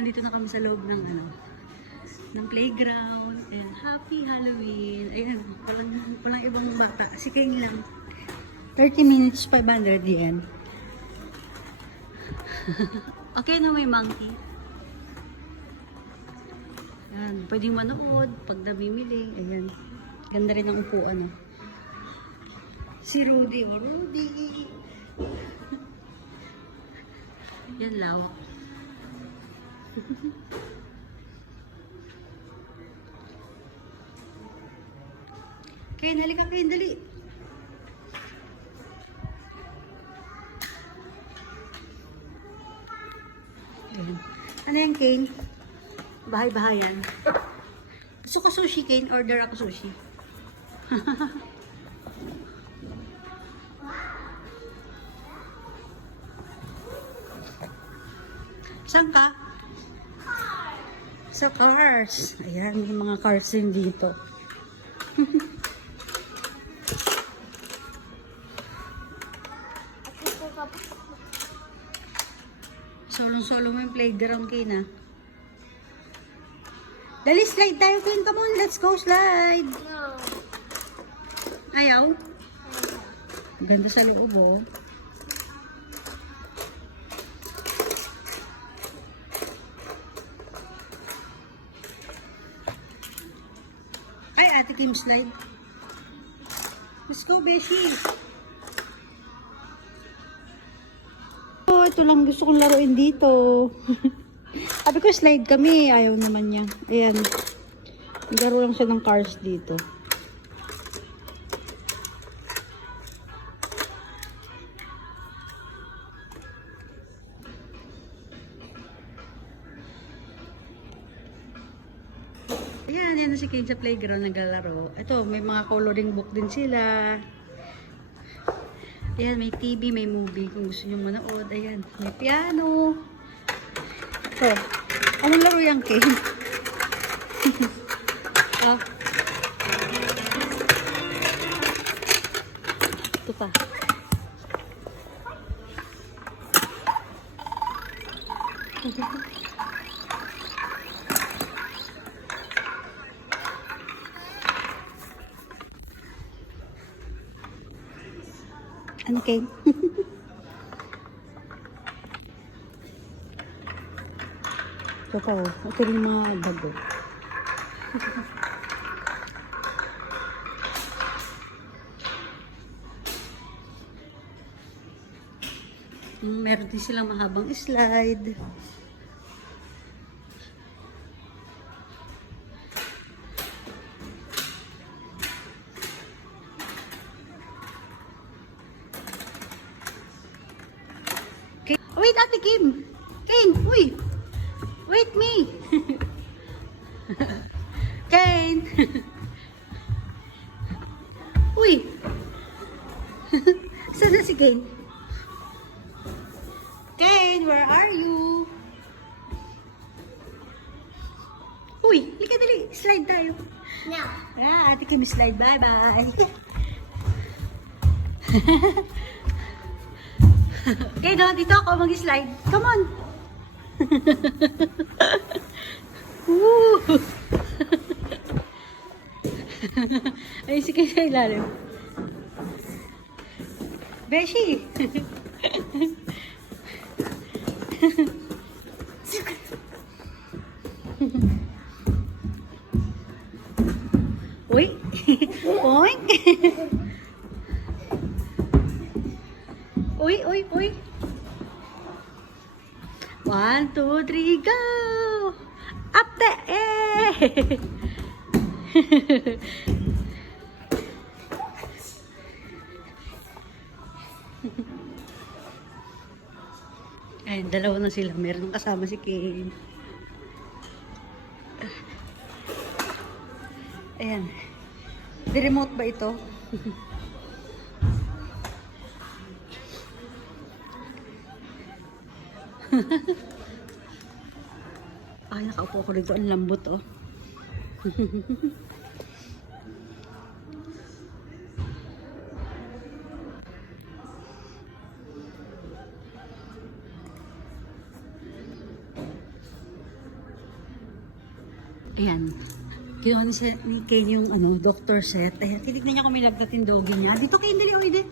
nandito na kami sa loob ng ng playground. And happy Halloween. Ayan, walang ibang bata. Si Kane lang. 30 minutes, 500 yen. Okay na, may monkey. Ayan, pwedeng manood pag namimili. Ayan. Ganda rin ang upuan. Si Rudy. Oh, Rudy. Yan, lawak. Kaya halika kayo, dali. Ayan. Ano yan, Kane? Bahay-bahayan. Gusto ko sushi, Kane. Order ako sushi. Saan ka? Sa cars. Ayan, may mga cars din dito. Solong-solo mo yung playground, Kina. Dali, slide tayo, Kane. Come on, let's go slide. No. Ayaw? Ganda sa loob, oh. Ay, Ate Kim, slide. Let's go, Beshi. Oh, ito lang gusto kong laruin dito. Sabi ko, slide kami. Ayaw naman niya. Ayan. Naglaro lang siya ng cars dito. Ayan, yan na si Kane sa playground naglalaro. Ito, may mga coloring book din sila. Ayan, may TV, may movie kung gusto nyo manood. Ayan, may piano. Ito, anong laro yan, Kane? Ah. Ito pa. Ano, Kane? Ito pa, oh. Ito rin mga bago. Meron din silang mahabang slide. Wait, Ate Kim! Kane, uy! Wait me! Kane! Uy! Saan na si Kane? Kane, where are you? Uy, lika dali, slide tayo. No. Ah, Ate Kim, slide, bye-bye. Okay, no, dito ako mag-slide. Come on. Woo! Ay, sige sa ilalim. Beshi! Uy! Oink! Uy, uy, uy. 1, 2, 3, go! Up there! Eh! Ay, dalawa na sila. Meron kasama si Kane. Ayan. Di-remote ba ito? Ay, nakaupo ko rito. Ang lambot, oh. Ayan. Kinuha ni Kane yung doctor set. Ayan, titignan niya kung may lagnat yung doggy niya. Dito Kane, dali, o hindi.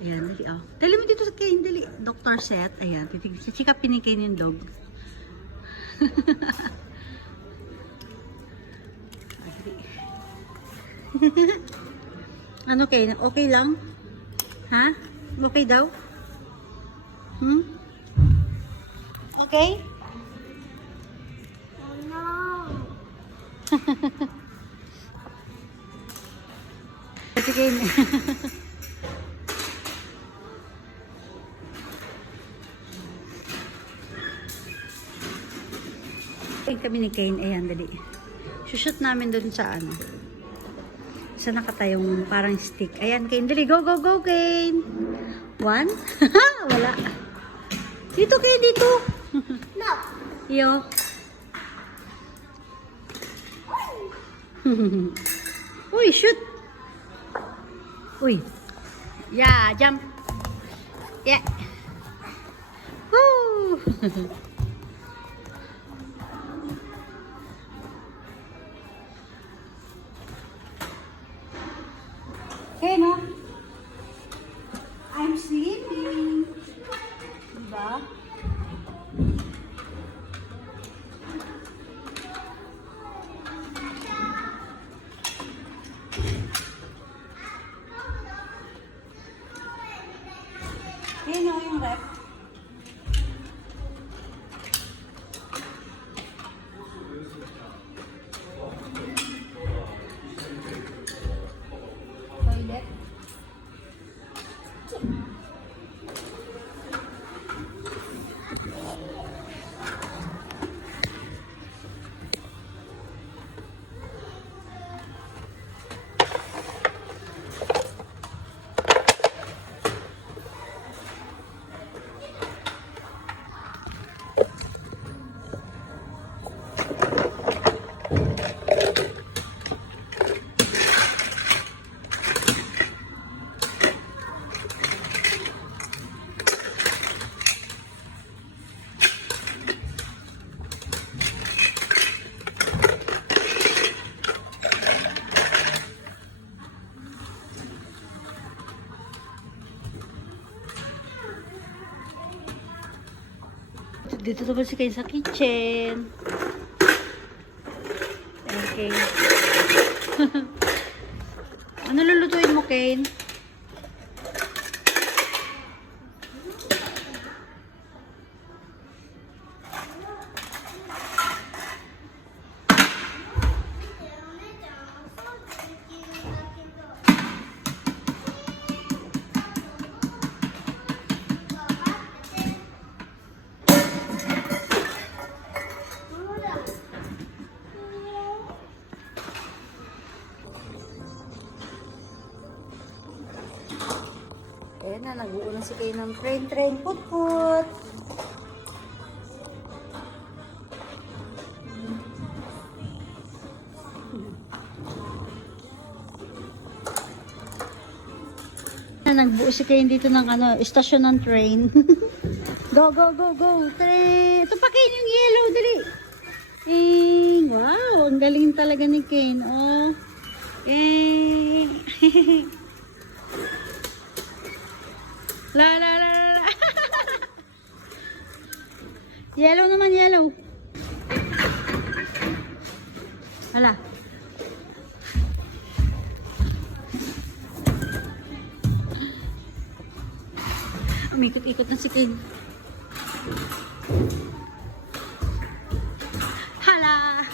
Ayan, dali, oh. Dali mo dito sa Kane, dali. Doctor set. Ayan, titignan. Chikapin ni Kane yung dog. Ano Kane? Okay lang? Ha? Okay daw? Okay? Oh no. Ate Kane. Kami ni Kane, ayan, dali. Shoot namin dun sa sa nakatayong parang stick. Ayan, Kane, dali. Go, go, go, Kane. 1. Wala. Dito, Kane, dito. No. Yo. Uy, shoot. Uy. Yeah, jump. Yeah. Woo. Okay, no? I'm sleeping. Diba? Okay, no, yung rep. Toilet. Dito naman si Kane sa kitchen. Okay. Ano lulutuin mo, Kane? Ayan na, nag-uulan si Kane ng train, put-put. Nagbuo si Kane dito ng istasyon ng train. Go, go, go, go. Train. Ito pa Kane yung yellow, dali. Wow, ang galing talaga ni Kane. Oh. La la la la. Yellow naman, yellow. Hala. Umikot-ikot na si Kane. Hala.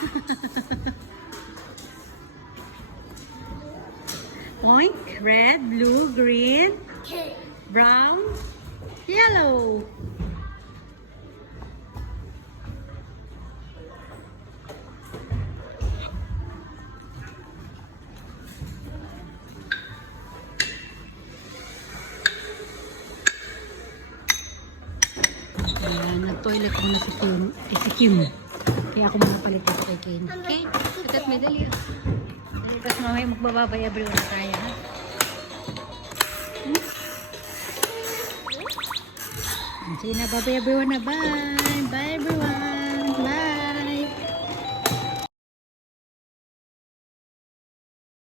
Point, red, blue, green, brown, yellow. Ayan, nag-toilet muna si Kim. Si Kim. Kaya ako muna palit ito kay Kane. Okay? Sikat may dali. Tapos mamaya magbababay everyone na tayo. Ha? Sige na, babay everyone na. Bye!